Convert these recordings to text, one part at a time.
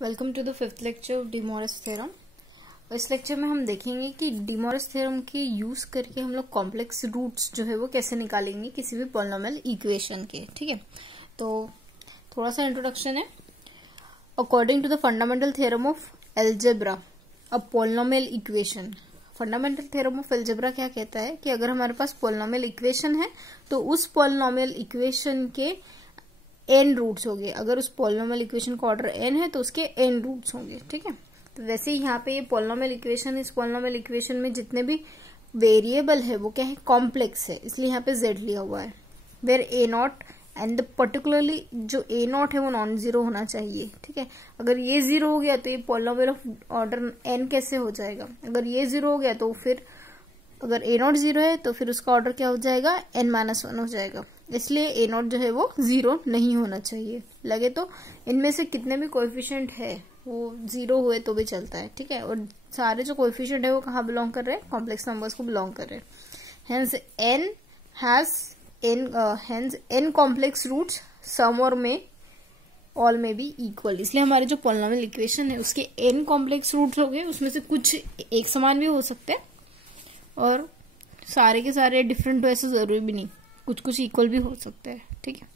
Welcome to the fifth lecture of De Moivre theorem. इस lecture में हम देखेंगे कि डी मॉरिस थ्योरम के यूज करके हम लोग कॉम्प्लेक्स रूट्स जो है वो कैसे निकालेंगे किसी भी पॉलिनोमियल इक्वेशन के। ठीक है, तो थोड़ा सा इंट्रोडक्शन है। According to the fundamental theorem of algebra a polynomial equation. Fundamental theorem of algebra क्या कहता है कि अगर हमारे पास पॉलिनोमियल इक्वेशन है तो उस पॉलिनोमियल इक्वेशन के n रूट्स होंगे। अगर उस पॉलिनोमियल इक्वेशन का ऑर्डर n है तो उसके n रूट्स होंगे। ठीक है, तो वैसे ही यहाँ पे ये पॉलिनोमियल इक्वेशन, इस पॉलिनोमियल इक्वेशन में जितने भी वेरिएबल है वो क्या है, कॉम्प्लेक्स है, इसलिए यहाँ पे z लिया हुआ है। Where a naught and particularly जो a नॉट है वो नॉन जीरो होना चाहिए। ठीक है, अगर ये जीरो हो गया तो ये पॉलिनोमियल ऑफ ऑर्डर n कैसे हो जाएगा। अगर ये जीरो हो गया तो फिर अगर a नॉट जीरो है तो फिर उसका ऑर्डर क्या हो जाएगा, n-1 हो जाएगा। इसलिए a नॉट जो है वो जीरो नहीं होना चाहिए। लगे तो इनमें से कितने भी कोएफिशिएंट है वो जीरो हुए तो भी चलता है। ठीक है, और सारे जो कोएफिशिएंट है वो कहाँ बिलोंग कर रहे हैं, कॉम्प्लेक्स नंबर्स को बिलोंग कर रहे हैं। Hence n complex roots some और में ऑल में भी इक्वल। इसलिए हमारे जो पॉलिनोमियल इक्वेशन है उसके n कॉम्प्लेक्स रूट्स हो गए, उसमें से कुछ एक समान भी हो सकते हैं और सारे के सारे डिफरेंट हो ऐसा जरूरी भी नहीं, कुछ कुछ इक्वल भी हो सकते हैं। ठीक है,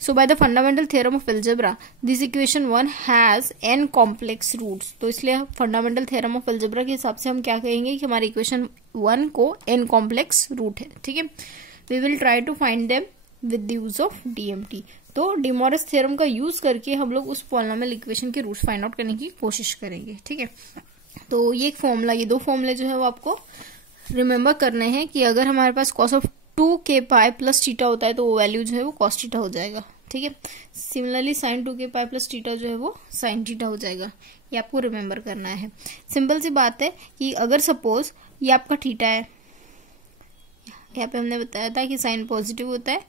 so by the fundamental theorem of algebra this equation 1 has n complex roots. तो इसलिए फंडामेंटल थ्योरम ऑफ एल्जेब्रा के हिसाब से हम क्या कहेंगे कि हमारी इक्वेशन 1 को n कॉम्प्लेक्स रूट है। ठीक है, we will try to find them with the use of DMT. तो डी मॉरिस थ्योरम का यूज करके हम लोग उस पॉलिनोमियल इक्वेशन के रूट्स फाइंड आउट करने की कोशिश करेंगे। ठीक है, तो ये एक फॉर्मूला, ये दो फॉर्मूले जो है वो आपको रिमेम्बर करने हैं कि अगर हमारे पास cos of 2k pi plus theta होता है तो वो वैल्यू जो है वो कॉस थीटा हो जाएगा। ठीक है, similarly sign 2k pi plus theta जो है वो साइन थीटा हो जाएगा। ये आपको रिमेम्बर करना है। सिंपल सी बात है कि अगर सपोज ये आपका थीटा है, यहाँ पे हमने बताया था कि साइन पॉजिटिव होता है,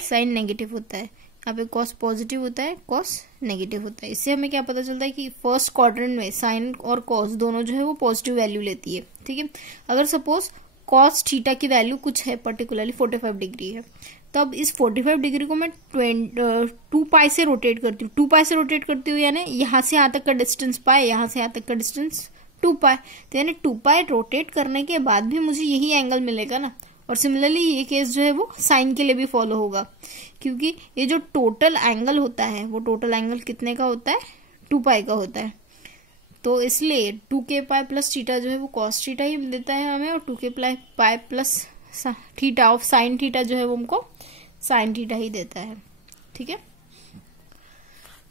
साइन नेगेटिव होता है, यहाँ पे कॉस पॉजिटिव होता है, कॉस नेगेटिव होता है। इससे हमें क्या पता चलता है कि फर्स्ट क्वाड्रेंट में साइन और कॉस दोनों जो है वो पॉजिटिव वैल्यू लेती है। ठीक है, अगर सपोज कॉस थीटा की वैल्यू कुछ है, पर्टिकुलरली 45 डिग्री है, तब इस 45 डिग्री को मैं 2 पाई से रोटेट करती हूँ। 2 पाई से रोटेट करती हूँ यानी यहाँ से यहाँ तक का डिस्टेंस पाई, यहाँ से यहाँ तक का डिस्टेंस 2 पाई। तो यानी 2 पाई रोटेट करने के बाद भी मुझे यही एंगल मिलेगा ना। और सिमिलरली ये केस जो है वो साइन के लिए भी फॉलो होगा, क्योंकि ये जो टोटल एंगल होता है वो टोटल एंगल कितने का होता है, 2 पाई का होता है। तो इसलिए 2k पाई प्लस थीटा जो है वो कॉस थीटा ही देता है हमें, और 2k pi plus theta of sine theta जो है वो हमको साइन थीटा ही देता है। ठीक है,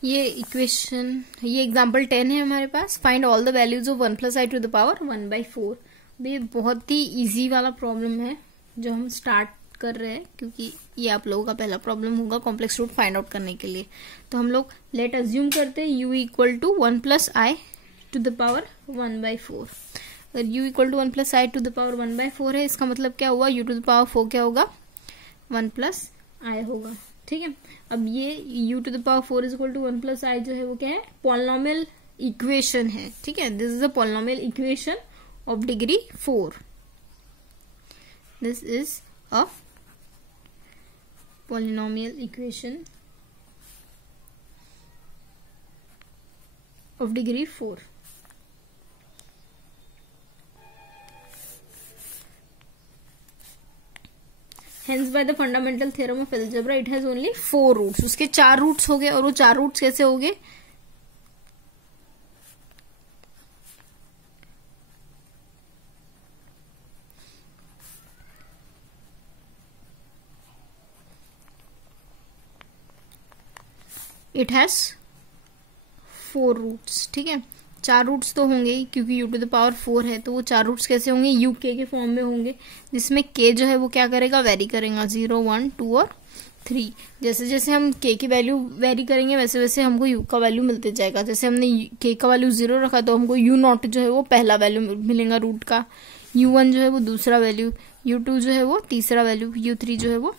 ये इक्वेशन, ये एग्जांपल 10 है हमारे पास। Find all the values of 1 plus i to the power 1/4। ये बहुत ही इजी वाला प्रॉब्लम है जो हम स्टार्ट कर रहे हैं, क्योंकि ये आप लोगों का पहला प्रॉब्लम होगा कॉम्प्लेक्स रूट फाइंड आउट करने के लिए। तो हम लोग लेट अज्यूम करते हैं u equal to 1 plus i to the power 1/4। अगर u equal to 1 plus i to the power 1/4 है, इसका मतलब क्या हुआ, u टू द पावर 4 क्या होगा, 1 प्लस आई होगा। ठीक है, अब ये u to the power 4 is equal to 1 plus i जो है वो क्या है, पॉलिनोमियल इक्वेशन है। ठीक है, this is a polynomial equation of degree 4। This is a polynomial equation of degree 4. Hence by the fundamental theorem of algebra it has only 4 roots. उसके 4 roots हो गए, और वो 4 roots कैसे हो गए, इट हैज 4 रूट्स। ठीक है, 4 रूट्स तो होंगे ही, क्योंकि u टू द पावर 4 है, तो वो 4 रूट्स कैसे होंगे, u k के फॉर्म में होंगे, जिसमें k जो है वो क्या करेगा, वेरी करेगा, 0, 1, 2 और 3। जैसे जैसे हम k की वैल्यू वेरी करेंगे वैसे वैसे हमको u का वैल्यू मिलते जाएगा। जैसे हमने k का वैल्यू 0 रखा तो हमको u नॉट जो है वो पहला वैल्यू मिलेगा रूट का, u1 जो है वो दूसरा वैल्यू, u2 जो है वो तीसरा वैल्यू, u3 जो है वो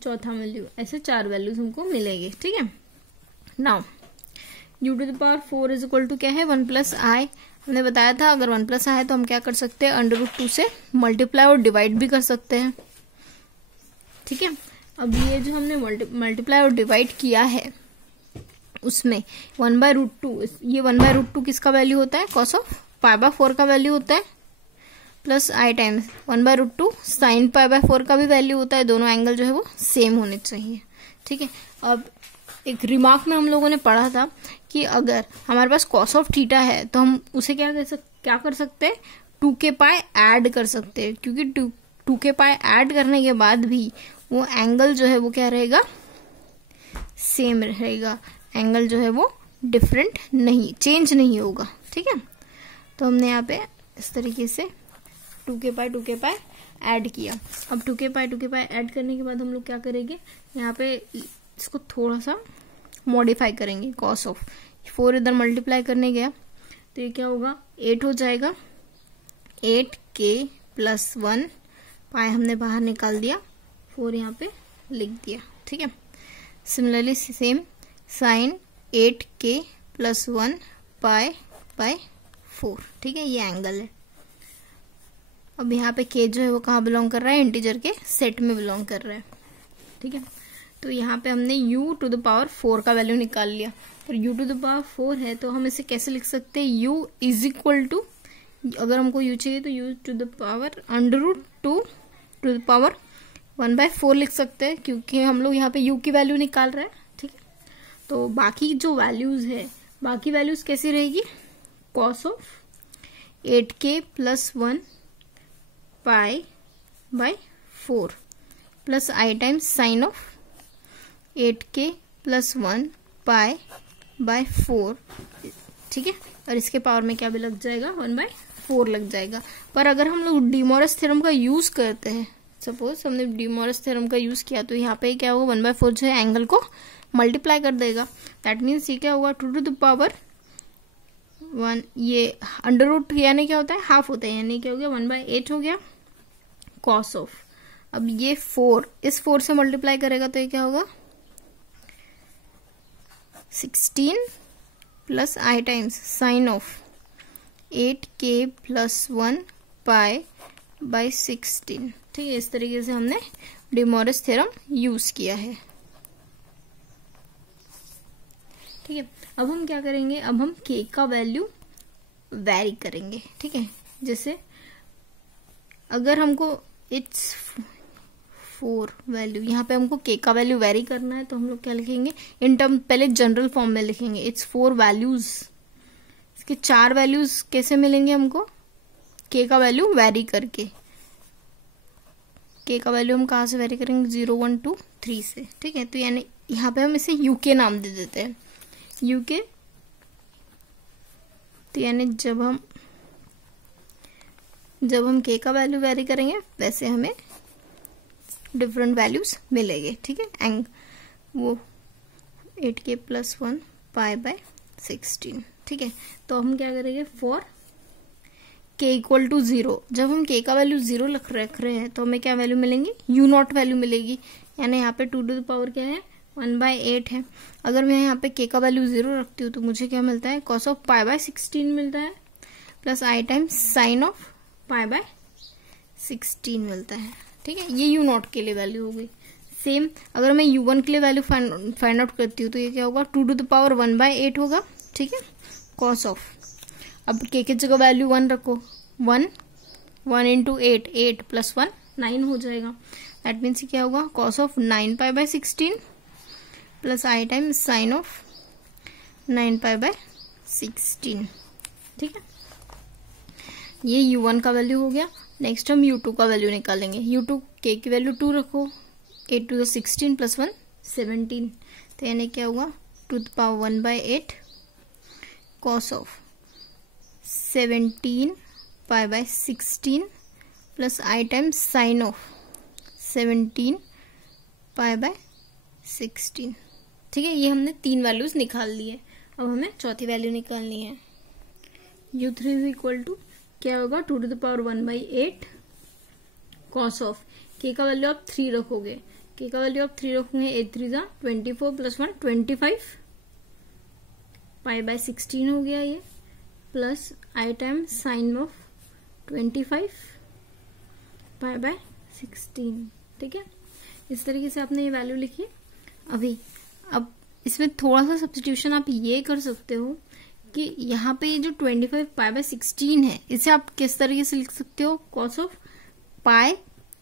चौथा वैल्यू, ऐसे 4 वैल्यूज हमको मिलेंगे। ठीक है, now u to the power 4 is equal to क्या है, 1 प्लस आई। हमने बताया था अगर 1 प्लस आई है तो हम क्या कर सकते हैं, √2 से मल्टीप्लाई और डिवाइड भी कर सकते हैं। ठीक है, अब ये जो हमने मल्टीप्लाई और डिवाइड किया है उसमें 1/√2, ये 1/√2 किसका वैल्यू होता है, कॉस ऑफ π/4 का वैल्यू होता है, प्लस आई टाइम्स 1/√2 साइन π/4 का भी वैल्यू होता है। दोनों एंगल जो है वो सेम होने चाहिए, ठीक है। अब एक रिमार्क में हम लोगों ने पढ़ा था कि अगर हमारे पास कॉस ऑफ थीटा है तो हम उसे क्या कर सकते हैं, 2k π ऐड कर सकते हैं, क्योंकि 2k π ऐड करने के बाद भी वो एंगल जो है वो क्या रहेगा, सेम रहेगा, एंगल जो है वो डिफरेंट नहीं, चेंज नहीं होगा, ठीक है। तो हमने यहाँ पे इस तरीके से 2k π ऐड किया। अब 2k π ऐड करने के बाद हम लोग क्या करेंगे, यहाँ पे इसको थोड़ा सा मॉडिफाई करेंगे। कॉस ऑफ 4 इधर मल्टीप्लाई करने गया तो ये क्या होगा, 8 हो जाएगा। 8k + 1 पाई हमने बाहर निकाल दिया, 4 यहाँ पे लिख दिया, ठीक है। सिमिलरली सेम साइन 8k + 1 π/4, ठीक है, ये एंगल है। अब यहाँ पे k जो है वो कहाँ बिलोंग कर रहा है, इंटीजर के सेट में बिलोंग कर रहा है, ठीक है। तो यहाँ पे हमने u⁴ का वैल्यू निकाल लिया, पर u⁴ है तो हम इसे कैसे लिख सकते हैं, u = अगर हमको u चाहिए तो u⁻√2 1/4 लिख सकते हैं, क्योंकि हम लोग यहाँ पे u की वैल्यू निकाल रहे हैं, ठीक है। तो बाकी जो वैल्यूज है, बाकी वैल्यूज कैसी रहेगी, cos of 8k + 1 π/4 plus i times sine of 8k + 1 π/4, ठीक है। और इसके पावर में क्या भी लग जाएगा, 1/4 लग जाएगा। पर अगर हम लोग डी मॉरिस थ्योरम का यूज करते हैं, सपोज हमने डी मॉरिस थ्योरम का यूज किया, तो यहाँ पे क्या होगा, 1/4 जो है एंगल को मल्टीप्लाई कर देगा। दैट मीन्स ये क्या होगा, 2⁻1, ये अंडर रूट यानी क्या होता है, हाफ होता है, यानी क्या हो गया, 1/8 हो गया कॉस ऑफ। अब ये 4 इस 4 से मल्टीप्लाई करेगा तो ये क्या होगा, 16 plus i times sine of 8k + 1 π/16, ठीक है। इस तरीके से हमने डी मॉरिस थ्योरम यूज किया है, ठीक है। अब हम क्या करेंगे, अब हम k का वैल्यू वैरी करेंगे, ठीक है। जैसे अगर हमको इट्स 4 वैल्यू, यहाँ पे हमको k का वैल्यू वेरी करना है, तो हम लोग क्या लिखेंगे, इन टर्म पहले जनरल फॉर्म में लिखेंगे, इट्स 4 वैल्यूज। इसके 4 वैल्यूज कैसे मिलेंगे हमको, k का वैल्यू वेरी करके। k का वैल्यू हम कहाँ से वेरी करेंगे, 0 1 2 3 से, ठीक है। तो यानी यहाँ पे हम इसे uk नाम दे देते हैं, uk। तो यानी जब हम k का वैल्यू वेरी करेंगे वैसे हमें डिफरेंट वैल्यूज मिलेंगे, ठीक है। एंड वो 8k + 1 π/16, ठीक है। तो हम क्या करेंगे, फॉर k = 0, जब हम k का वैल्यू 0 रख रहे हैं तो हमें क्या वैल्यू मिलेंगी, u0 वैल्यू मिलेगी। यानी यहाँ पे 2 क्या है, 1/8 है। अगर मैं यहाँ पे k का वैल्यू 0 रखती हूँ तो मुझे क्या मिलता है, cos ऑफ π/16 मिलता है, plus i times sine of π/16 मिलता है, ठीक है। ये u0 के लिए वैल्यू हो गई। सेम अगर मैं u1 के लिए वैल्यू फाइंड आउट करती हूँ तो ये क्या होगा, 2⁻1/8 होगा, ठीक है, cos ऑफ। अब k की जगह वैल्यू 1 रखो, 1 × 8 + 1 9 हो जाएगा। दैट मीन्स क्या होगा, cos of 9 π/16 plus i time sine of 9 π/16, ठीक है। ये u1 का वैल्यू हो गया। नेक्स्ट हम u2 का वैल्यू निकालेंगे। u2 k की वैल्यू 2 रखो, 8 × 16 + 1 17, तो यानी क्या हुआ, 2⁻1/8 cos of 17 π/16 plus i times sine of 17 π/16, ठीक है। ये हमने 3 वैल्यूज निकाल लिए। अब हमें चौथी वैल्यू निकालनी है। u3 = क्या होगा, 2⁻1/8 cos ऑफ, k का वैल्यू आप 3 रखोगे, 8 3 × 24 + 1 25 π/16 हो गया ये, plus i time sine of 25 π/16, ठीक है। इस तरीके से आपने ये वैल्यू लिखी। अब इसमें थोड़ा सा सब्स्टिट्यूशन आप ये कर सकते हो कि यहाँ पे ये जो 25 पाई बाय 16 है, इसे आप किस तरीके से लिख सकते हो, cos of pi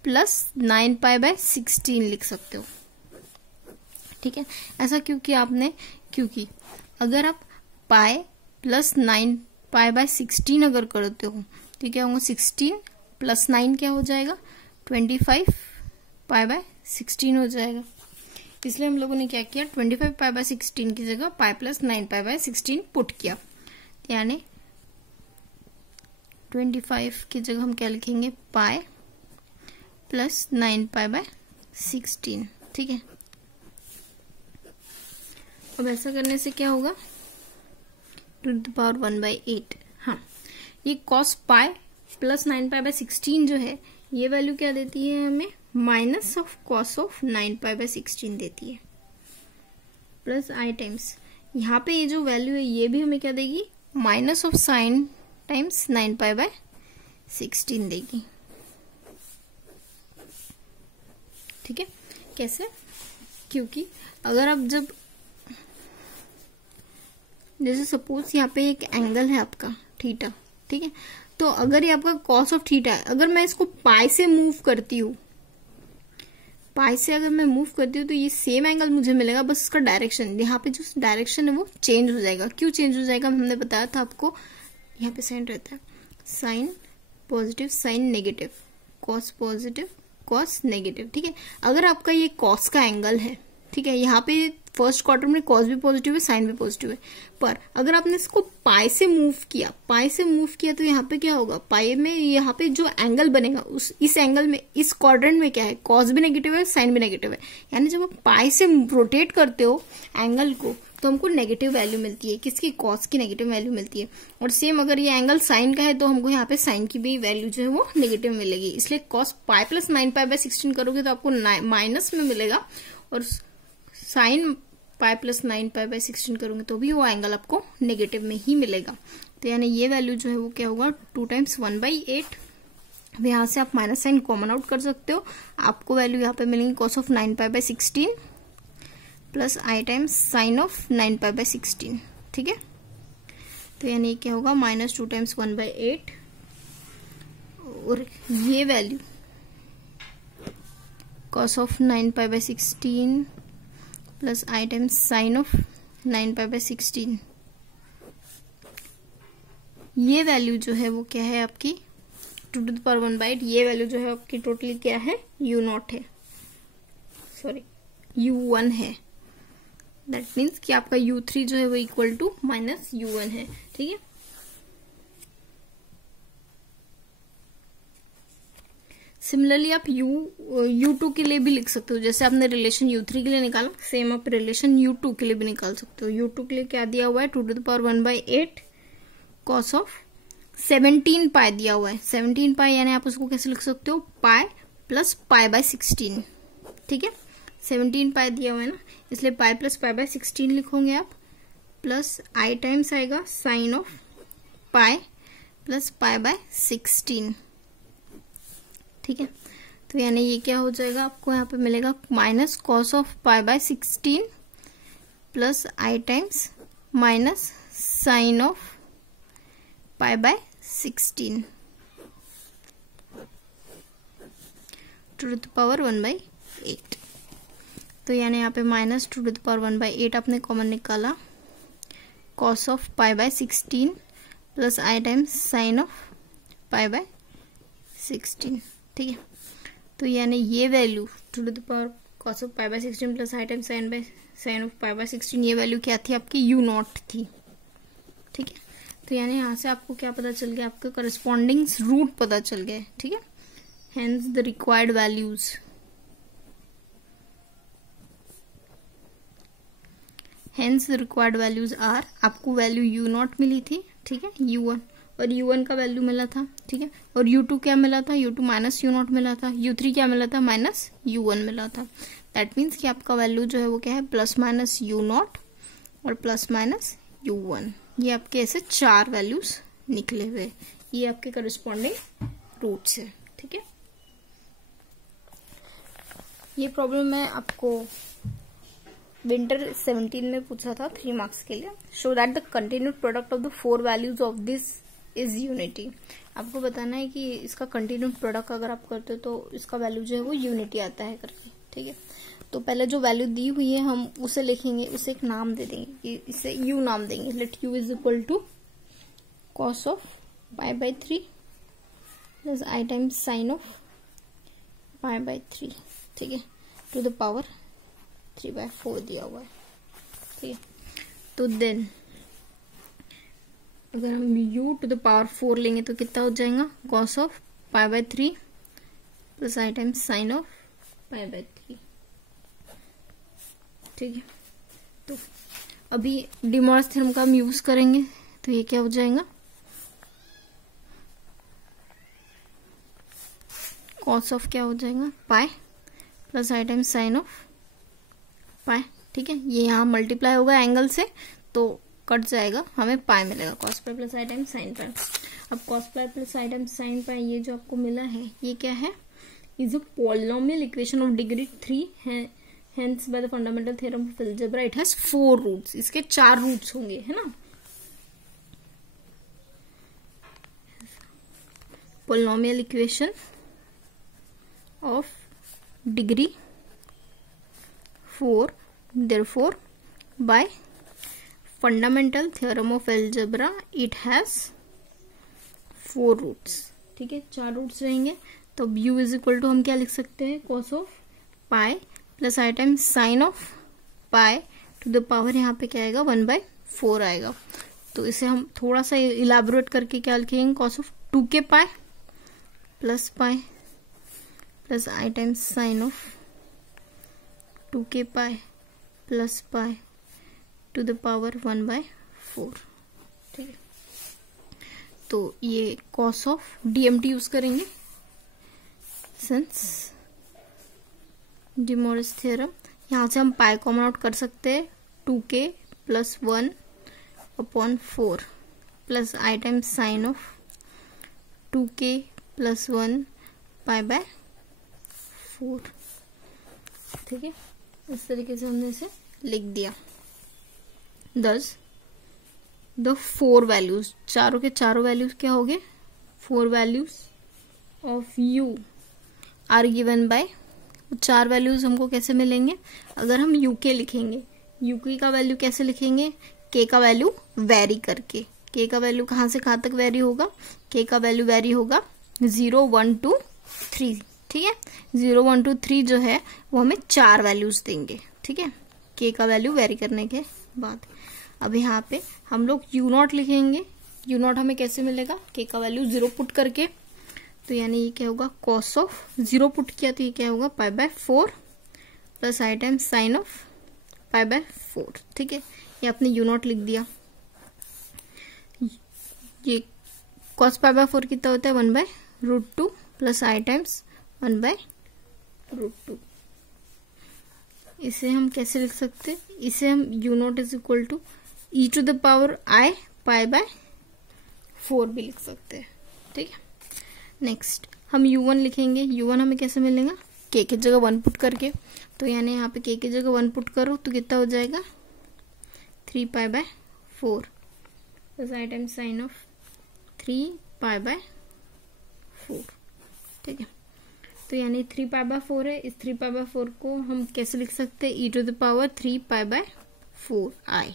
plus 9 pi by 16 लिख सकते हो। ठीक है, ऐसा क्योंकि आपने, क्योंकि अगर आप पाई प्लस 9 पाई बाय 16 अगर करते हो तो क्या होगा, 16 प्लस 9 क्या हो जाएगा, 25 पाई बाय 16 हो जाएगा। इसलिए हम लोगों ने क्या किया, 25 पाई बाय 16 की जगह pi plus 9 pi by 16 put किया, यानी 25 की जगह हम क्या लिखेंगे, पाई प्लस 9 पाई बाय 16। ठीक है, अब ऐसा करने से क्या होगा, टू द पावर 1/8। हाँ, ये cos pi plus 9 pi by 16 जो है, ये वैल्यू क्या देती है हमें, minus of cos of 9 pi by 16 देती है, प्लस आई टाइम्स यहाँ पे ये जो वैल्यू है ये भी हमें क्या देगी, minus of sine times 9 pi by 16 देगी। ठीक है, कैसे, क्योंकि अगर आप जब, जैसे सपोज यहाँ पे एक एंगल है आपका थीटा, ठीक है, तो अगर ये आपका कॉस ऑफ थीटा है, अगर मैं इसको पाई से मूव करती हूँ, पाई से अगर मैं मूव करती हूँ तो ये सेम एंगल मुझे मिलेगा, बस इसका डायरेक्शन, यहाँ पे जो डायरेक्शन है वो चेंज हो जाएगा। क्यों चेंज हो जाएगा, हमने बताया था आपको, यहाँ पे साइन रहता है, sine positive sine negative, cos positive cos negative. ठीक है, अगर आपका ये कॉस का एंगल है, ठीक है, यहाँ पे फर्स्ट क्वार्टर में कॉस भी पॉजिटिव है साइन भी पॉजिटिव है, पर अगर आपने इसको पाई से मूव किया, पाई से मूव किया तो यहाँ पे क्या होगा, पाई में यहाँ पे जो एंगल बनेगा उस इस एंगल में, इस क्वाड्रेंट में क्या है, कॉस भी नेगेटिव है साइन भी नेगेटिव है, यानी जब आप पाई से रोटेट करते हो एंगल को तो हमको नेगेटिव वैल्यू मिलती है, किसकी, कॉस की नेगेटिव वैल्यू मिलती है। और सेम अगर ये एंगल साइन का है तो हमको यहाँ पे साइन की भी वैल्यू जो है वो नेगेटिव मिलेगी। इसलिए cos pi plus 9 pi by 16 करोगे तो आपको माइनस में मिलेगा, और sine pi plus 9 pi by 16 करोगे तो भी वो एंगल आपको नेगेटिव में ही मिलेगा। तो यानी ये वैल्यू जो है वो क्या होगा, 2 टाइम्स 1/8। अब यहाँ से आप माइनस साइन कॉमन आउट कर सकते हो, आपको वैल्यू यहाँ पे मिलेंगी cos of 9 pi by 16 plus i times sine of 9 pi by 16। ठीक है, तो यानी क्या होगा, माइनस 2 टाइम्स 1/8, और ये value cos of 9 pi by 16 plus i times sine of 9 pi by 16, ये वैल्यू जो है वो क्या है आपकी, 2 टू द पावर 1/8। ये वैल्यू जो है आपकी टोटली क्या है, u0 है, सॉरी u1 है। दैट मीन्स कि आपका u3 जो है वो इक्वल टू माइनस u1 है। ठीक है, सिमिलरली आप u2 के लिए भी लिख सकते हो, जैसे आपने रिलेशन u3 के लिए निकाला, सेम आप रिलेशन u2 के लिए भी निकाल सकते हो। u2 के लिए क्या दिया हुआ है, 2 to the power 1/8 cos of 17 pi दिया हुआ है, 17 पाई, यानी आप उसको कैसे लिख सकते हो, पाई प्लस पाई बाय 16। ठीक है, 17 पाई दिया हुआ है ना, इसलिए पाई प्लस पाई बाय 16 लिखोगे आप, प्लस आई टाइम्स आएगा sine of pi plus pi by 16। ठीक है, तो यानी ये क्या हो जाएगा, आपको यहाँ पे मिलेगा minus cos of pi by 16 plus i times minus sine of pi by 16 to the power 1/8। तो यानी यहाँ पे माइनस 2 टू द पावर 1/8 आपने कॉमन निकाला, cos of pi by 16 plus i times sine of pi by 16। ठीक है, तो यानी ये value 2 to the power cos of pi by 16 plus i times sine of pi by 16, ये value क्या थी आपकी, u0 थी। ठीक है, तो यानी यहाँ से आपको क्या पता चल गया, आपका करस्पॉन्डिंग रूट पता चल गया। ठीक है, hence the required values, hence the required values are, आपको वैल्यू u0 मिली थी, ठीक है, u1, और u1 का वैल्यू मिला था। ठीक है, और u2 क्या मिला था, u2 माइनस u0 मिला था, u3 क्या मिला था, माइनस u1 मिला था। दैट मीन्स कि आपका वैल्यू जो है वो क्या है, प्लस माइनस u0 और प्लस माइनस u1, ये आपके ऐसे 4 वैल्यूज निकले हुए, ये आपके करस्पॉन्डिंग रूट्स है। ठीक है, ये प्रॉब्लम मैं आपको विंटर 17 में पूछा था 3 मार्क्स के लिए। Show that the continued product of the 4 values of this is unity. आपको बताना है कि इसका कंटिन्यूड प्रोडक्ट अगर आप करते हो तो इसका वैल्यू जो है वो यूनिटी आता है करके, ठीक है। तो पहले जो वैल्यू दी हुई है हम उसे लिखेंगे, उसे एक नाम दे देंगे कि इसे यू नाम देंगे। Let u is equal to cos of π/3 plus i times sine of π/3, ठीक है, टू द पावर 3/4 दिया हुआ है, ठीक है। तो देन अगर हम u टू द पावर 4 लेंगे तो कितना हो जाएगा, cos of π/3 plus i times sine of π/3, ठीक है। तो अभी डी मॉर्स थ्योरम का हम यूज करेंगे तो ये क्या हो जाएगा, कॉस ऑफ क्या हो जाएगा pi plus i times sine of pi, ठीक है। ये यहाँ मल्टीप्लाई होगा एंगल से तो कट जाएगा, हमें पाई मिलेगा, cos pi plus i times sine pi. अब cos pi plus i times sine pi ये जो आपको मिला है ये क्या है, is a polynomial equation of degree 3 है। Hence by the fundamental theorem of algebra it has 4 roots. इसके 4 रूट्स होंगे, है ना। Polynomial equation of degree 4, therefore by fundamental theorem of algebra it has 4 roots, ठीक है, 4 रूट्स रहेंगे। तो u is equal to हम क्या लिख सकते हैं, cos of pi plus i times sine of pi to the power यहाँ पे क्या आएगा 1/4 आएगा। तो इसे हम थोड़ा सा इलाबोरेट करके क्या लिखेंगे, cos of 2k pi plus pi plus i times sine of 2k pi plus pi to the power 1/4, ठीक है। तो ये कॉस ऑफ डीएमटी यूज करेंगे सिंस डी मॉरिस थ्योरम। यहाँ से हम पाई कॉमन आउट कर सकते हैं, 2k plus 1/4 plus i times sine of 2k plus 1 π/4, ठीक है। इस तरीके से हमने इसे लिख दिया। दस द 4 वैल्यूज, चारों के चारों वैल्यूज क्या हो गए, 4 values of u are given by, 4 values हमको कैसे मिलेंगे, अगर हम uk लिखेंगे, uk का वैल्यू कैसे लिखेंगे, k का वैल्यू वेरी करके। k का वैल्यू कहाँ से कहाँ तक वेरी होगा, k का वैल्यू वेरी होगा 0, 1, 2, 3, ठीक है। 0, 1, 2, 3 जो है वो हमें 4 वैल्यूज देंगे, ठीक है, k का वैल्यू वेरी करने के बाद। अब यहाँ पे हम लोग u0 लिखेंगे, u0 हमें कैसे मिलेगा, k का वैल्यू 0 पुट करके। तो यानी ये क्या होगा, कॉस ऑफ 0 पुट किया तो ये क्या होगा π/4 plus i times sine of π/4, ठीक है। ये आपने u0 लिख दिया। ये कॉस π/4 कितना होता है 1/√2 प्लस आई टाइम्स 1/√2। इसे हम कैसे लिख सकते हैं, इसे हम u0 is equal to e to the power i π/4 भी लिख सकते हैं, ठीक है। नेक्स्ट हम u1 लिखेंगे, u1 हमें कैसे मिलेगा, k की जगह 1 पुट करके। तो यानी यहाँ पे k की जगह 1 पुट करो तो कितना हो जाएगा 3 π/4 plus i times sine of 3 π/4, ठीक है। तो यानी 3 π/4 है, इस 3 π/4 को हम कैसे लिख सकते हैं, e to the power 3 π/4i,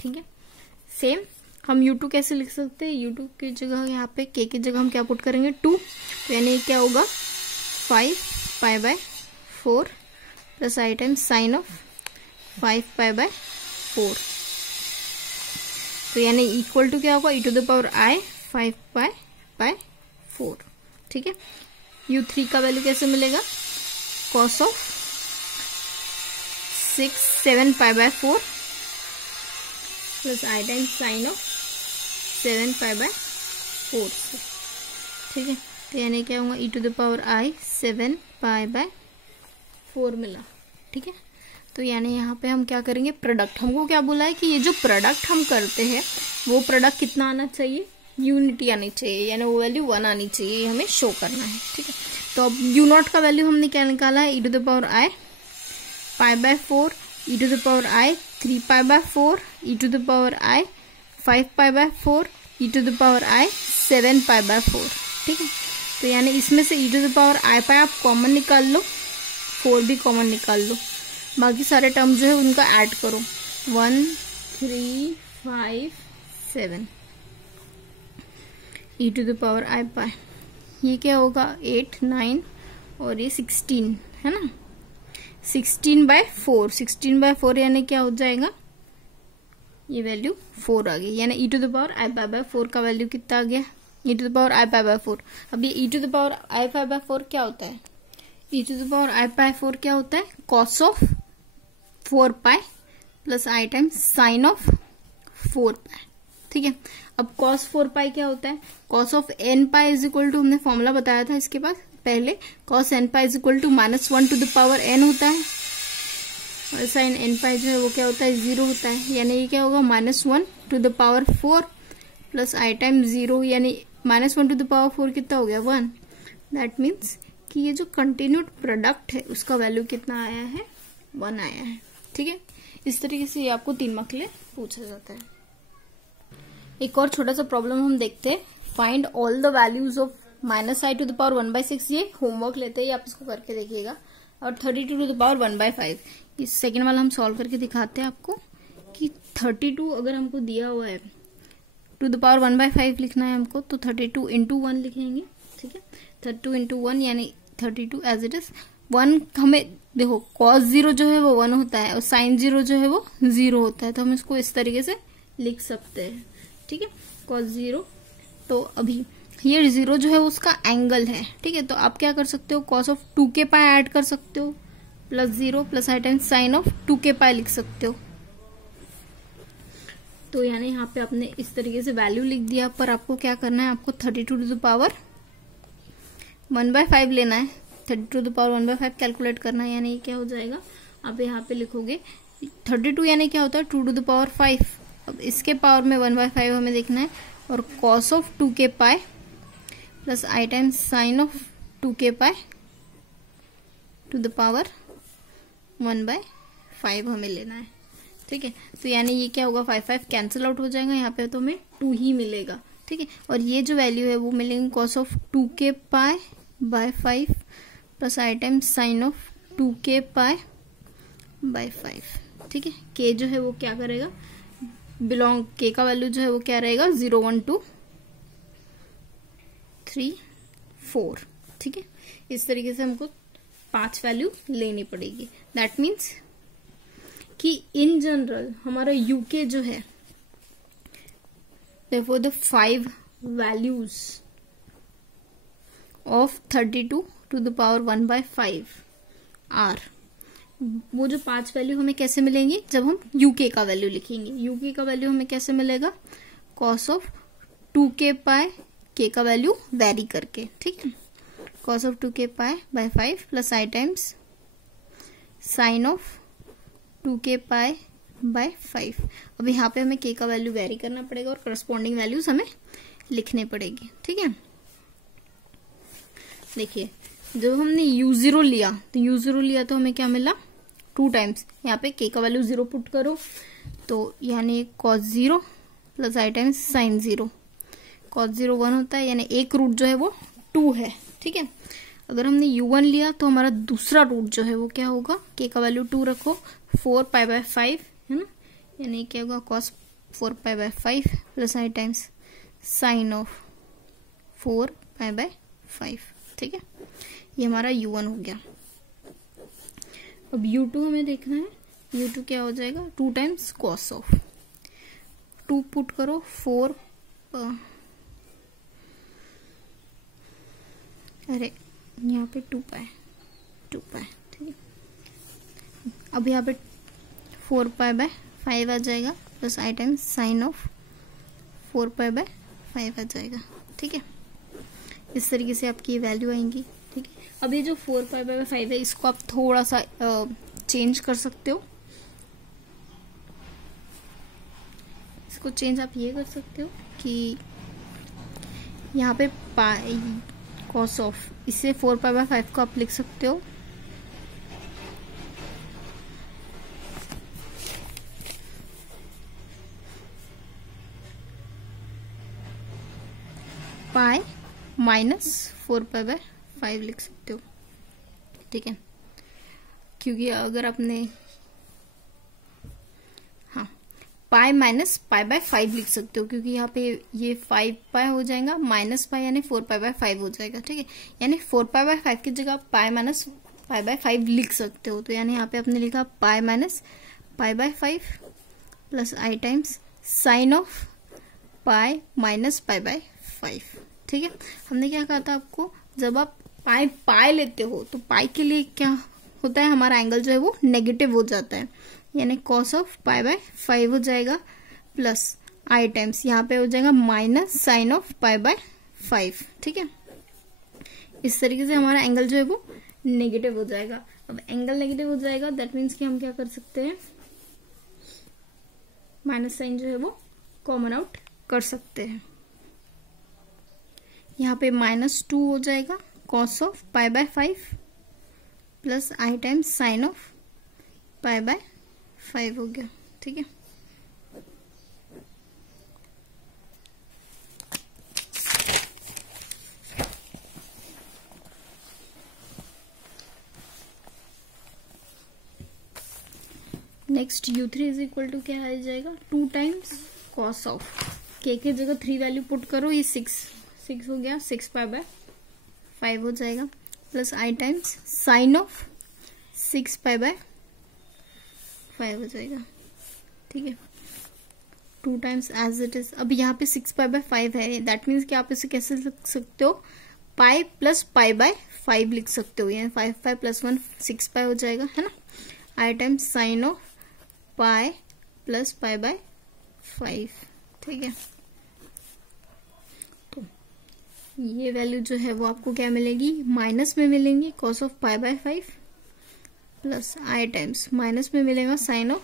ठीक है। सेम हम u2 कैसे लिख सकते हैं, u2 की जगह यहाँ पे k की जगह हम क्या पुट करेंगे 2, तो यानी क्या होगा 5 π/4 plus i times sine of 5 π/4। तो यानी इक्वल टू क्या होगा, e to the power i 5 π/4, ठीक है। u3 का वैल्यू कैसे मिलेगा, cos of 7 π/4 plus i times sine of 7 π/4 से, ठीक है। तो यानी क्या होगा, e to the power i 7 π/4 मिला, ठीक है। तो यानी यहाँ पे हम क्या करेंगे, प्रोडक्ट, हमको क्या बोला है कि ये जो प्रोडक्ट हम करते हैं वो प्रोडक्ट कितना आना चाहिए, यूनिटी आनी चाहिए, यानी वो वैल्यू 1 आनी चाहिए, ये हमें शो करना है, ठीक है। तो अब u0 का वैल्यू हमने क्या निकाला है, e to the power i π/4 e to the power I 3 pi by 4, e to the power I 5 pi by 4, e to the power I 7 pi by 4। ठीक है, तो यानी इसमें से e to the power I pi आप common निकाल लो, 4 भी common निकाल लो, बाकी सारे टर्म जो है उनका ऐड करो, 1 3 5 7 e to the power I pi, ये क्या होगा 8 9 और ये 16 है ना, 16 by 4, 16 by 4 यानी क्या हो जाएगा, ये वैल्यू 4 आ गई, यानी e to the power I pi by 4 का वैल्यू कितना आ गया, e to the power I pi by 4। अब ये e to the power I pi by 4 क्या होता है, e to the power I pi 4 क्या होता है, cos of 4 pi plus I times sine of 4 pi। ठीक है, अब cos 4 pi क्या होता है, cos of n pi is equal to, हमने फॉर्मूला बताया था इसके पास पहले, cos n pi is equal to -1 to the power n होता है, और साइन n pi जो है वो क्या होता है 0 होता है, यानी ये क्या होगा -1 to the power 4 plus I time 0, यानी -1 टू द पावर 4 कितना हो गया 1। दैट मीन्स कि ये जो कंटिन्यूड प्रोडक्ट है उसका वैल्यू कितना आया है, 1 आया है। ठीक है, इस तरीके से ये आपको 3 मार्क्स ले पूछा जाता है। एक और छोटा सा प्रॉब्लम हम देखते हैं, find all the values of -i to the power 1/6, ये होमवर्क लेते हैं, आप इसको करके देखिएगा, और 32 टू द पावर 1/5, इस सेकेंड वाला हम सॉल्व करके दिखाते हैं आपको कि 32 अगर हमको दिया हुआ है टू द पावर 1/5 लिखना है हमको, तो 32 इंटू 1 लिखेंगे। ठीक है, 32 इंटू 1 यानी 32 एज इट इज 1, हमें देखो cos 0 जो है वो 1 होता है और sin 0 जो है वो 0 होता है, तो हम इसको इस तरीके से लिख सकते हैं। ठीक है, cos 0, तो अभी ये 0 जो है उसका एंगल है। ठीक है, तो आप क्या कर सकते हो, cos of 2k pi add कर सकते हो, plus 0 plus I times sine of 2k पाई लिख सकते हो। तो यानी यहाँ पे आपने इस तरीके से वैल्यू लिख दिया, पर आपको क्या करना है, आपको 32 टू द पावर 1/5 लेना है, 32 टू द पावर 1/5 कैलकुलेट करना है, यानी ये क्या हो जाएगा, आप यहाँ पे लिखोगे 32 यानी क्या होता है 2 टू द पावर 5, अब इसके पावर में 1/5 हमें देखना है, और cos of 2k pi plus I times sine of 2k pi to the power 1/5 हमें लेना है। ठीक है, तो यानी ये क्या होगा, 5 कैंसिल आउट हो जाएगा, यहाँ पे तो हमें 2 ही मिलेगा। ठीक है, और ये जो वैल्यू है वो मिलेंगे cos of 2k pi by 5 plus I times sine of 2k pi by 5। ठीक है, k जो है वो क्या करेगा, बिलोंग k का वैल्यू जो है वो क्या रहेगा 0 1 2 3 4। ठीक है, इस तरीके से हमको 5 वैल्यू लेनी पड़ेगी। दैट मीन्स कि इन जनरल हमारा यूके जो है, therefore the 5 values of 32 to the power 1/5 are, वो जो 5 वैल्यू हमें कैसे मिलेंगी, जब हम यूके का वैल्यू लिखेंगे। यूके का वैल्यू हमें कैसे मिलेगा, cos of 2k pi k का वैल्यू वेरी करके। ठीक है, cos of 2k pi by 5 plus I times sine of 2k pi by 5। अब यहाँ पे हमें k का वैल्यू वेरी करना पड़ेगा और करस्पॉन्डिंग वैल्यूज हमें लिखने पड़ेगी। ठीक है, देखिए जब हमने u0 लिया तो हमें क्या मिला 2 टाइम्स, यहाँ पे k का वैल्यू 0 पुट करो, तो यानी cos 0 plus I times sign 0, cos 0 1 होता है, यानी एक रूट जो है वो 2 है। ठीक है, अगर हमने u1 लिया तो हमारा दूसरा रूट जो है वो क्या होगा, k का वैल्यू 2 रखो, 4 पाई बाय 5 है ना, यानी क्या होगा cos 4 pi by 5 plus I times sine of 4 pi by 5। ठीक है, ये हमारा u1 हो गया। अब u2 हमें देखना है, u2 क्या हो जाएगा 2 टाइम्स cos ऑफ 2 पुट करो 4 अरे यहाँ पे 2 पाई। ठीक है, अब यहाँ पे 4 पाई बाय 5 आ जाएगा plus I times sine of 4 pi by 5 आ जाएगा। ठीक है, इस तरीके से आपकी वैल्यू आएंगी। ठीक है, अब ये जो 4 पाई बाय 5 है इसको आप थोड़ा सा चेंज कर सकते हो, इसको चेंज आप ये कर सकते हो कि यहाँ पे पाई cos ऑफ, इससे 4 पाई बाय 5 को आप लिख सकते हो पाई माइनस 4π/5 लिख सकते हो, ठीक है। क्योंकि अगर आपने पाई माइनस π/5 लिख सकते हो, क्योंकि यहाँ पे ये 5π हो जाएगा माइनस पाई यानी 4π/5 हो जाएगा, ठीक है। यानी 4π/5 की जगह पाई माइनस π/5 लिख सकते हो। तो यानी यहाँ पे आपने लिखा pi minus π/5 plus i times sine of pi minus π/5, ठीक है। हमने क्या कहा था आपको, जब आप पाई लेते हो तो पाई के लिए क्या होता है, हमारा एंगल जो है वो नेगेटिव हो जाता है, यानी कॉस ऑफ π/5 हो जाएगा प्लस आई टाइम्स यहाँ पे हो जाएगा माइनस साइन ऑफ π/5, ठीक है। इस तरीके से हमारा एंगल जो है वो नेगेटिव हो जाएगा। अब एंगल नेगेटिव हो जाएगा, दैट मीन्स कि हम क्या कर सकते हैं, माइनस साइन जो है वो कॉमन आउट कर सकते हैं। यहाँ पे -2 हो जाएगा cos of π/5 plus i times sine of π/5 हो गया, ठीक है। Next u3 is equal to क्या आ जाएगा, 2 टाइम्स कॉस ऑफ के जगह 3 वैल्यू पुट करो, ये 6 हो गया, 6π/5 हो जाएगा plus i times sine of 6π/5 हो जाएगा, ठीक है। 2 टाइम्स एज इट इज। अब यहाँ पे 6π/5 है, दैट मीन्स कि आप इसे कैसे लिख सकते हो, पाई प्लस π/5 लिख सकते हो, यानी 5π प्लस 1 6π हो जाएगा, है ना। I times sine of pi plus π/5, ठीक है। तो ये वैल्यू जो है वो आपको क्या मिलेगी, माइनस में मिलेंगी cos of π/5 plus i times minus में मिलेगा साइन ऑफ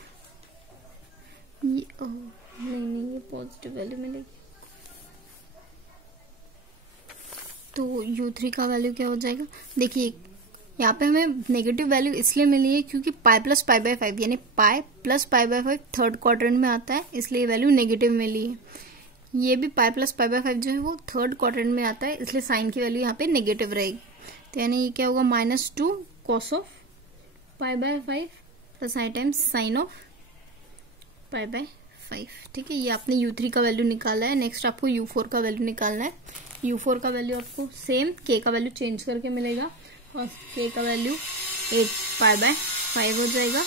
नहीं ये पॉजिटिव वैल्यू मिलेगी। तो u3 का वैल्यू क्या हो जाएगा, देखिए यहाँ पे हमें नेगेटिव वैल्यू इसलिए मिली है क्योंकि पाई प्लस π/5 यानी पाई प्लस π/5 थर्ड क्वाड्रेंट में आता है, इसलिए वैल्यू नेगेटिव मिली है। ये भी पाई प्लस π/5 जो है वो थर्ड क्वाड्रेंट में आता है, इसलिए साइन की वैल्यू यहाँ पे नेगेटिव रहेगी। तो यानी ये क्या होगा, -2 cos of π/5 plus i times sine of π/5, ठीक है। ये आपने u3 का वैल्यू निकाला है। नेक्स्ट आपको u4 का वैल्यू निकालना है। u4 का वैल्यू आपको सेम k का वैल्यू चेंज करके मिलेगा और k का वैल्यू 8π/5 हो जाएगा,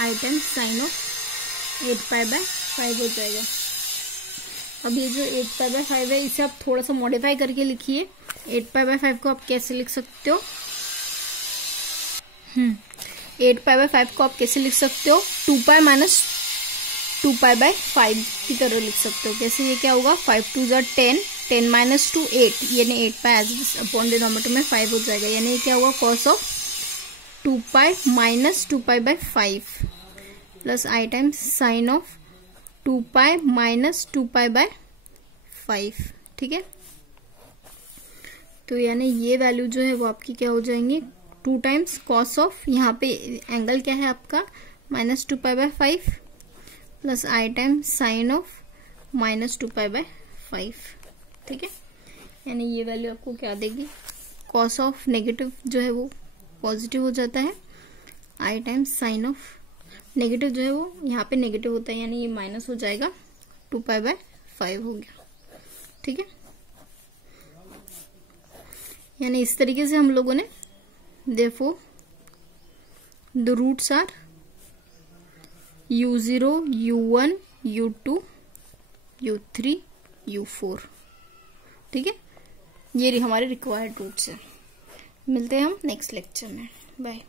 आई टाइम्स साइन ऑफ 8π/5 हो जाएगा। अब ये जो 8π/5 है इसे आप थोड़ा सा मॉडिफाई करके लिखिए। 8π/5 को आप कैसे लिख सकते हो, 8π/5 को आप कैसे लिख सकते हो, 2π माइनस 2π/5 की तरह लिख सकते हो। कैसे, ये क्या होगा, 5 2 10, 10 माइनस 2 8, यानी 8π as it is upon denominator में 5 हो जाएगा। यानी ये क्या हुआ, cos of 2π minus 2π/5 plus i times sine of 2π minus 2π/5, ठीक है। तो यानी ये वैल्यू जो है वो आपकी क्या हो जाएंगी, 2 टाइम्स कॉस ऑफ, यहाँ पे एंगल क्या है आपका, minus 2π/5 plus i times sine of minus 2π/5, ठीक है। यानी ये वैल्यू आपको क्या देगी, कॉस ऑफ नेगेटिव जो है वो पॉजिटिव हो जाता है, आई टाइम्स साइन ऑफ नेगेटिव जो है वो यहाँ पे नेगेटिव होता है, यानी ये माइनस हो जाएगा, 2π/5 हो गया, ठीक है। यानी इस तरीके से हम लोगों ने therefore the roots are u0, u1, u2, u3, u4, ठीक है। ये हमारे रिक्वायर्ड रूट्स है। मिलते हैं हम नेक्स्ट लेक्चर में, बाय।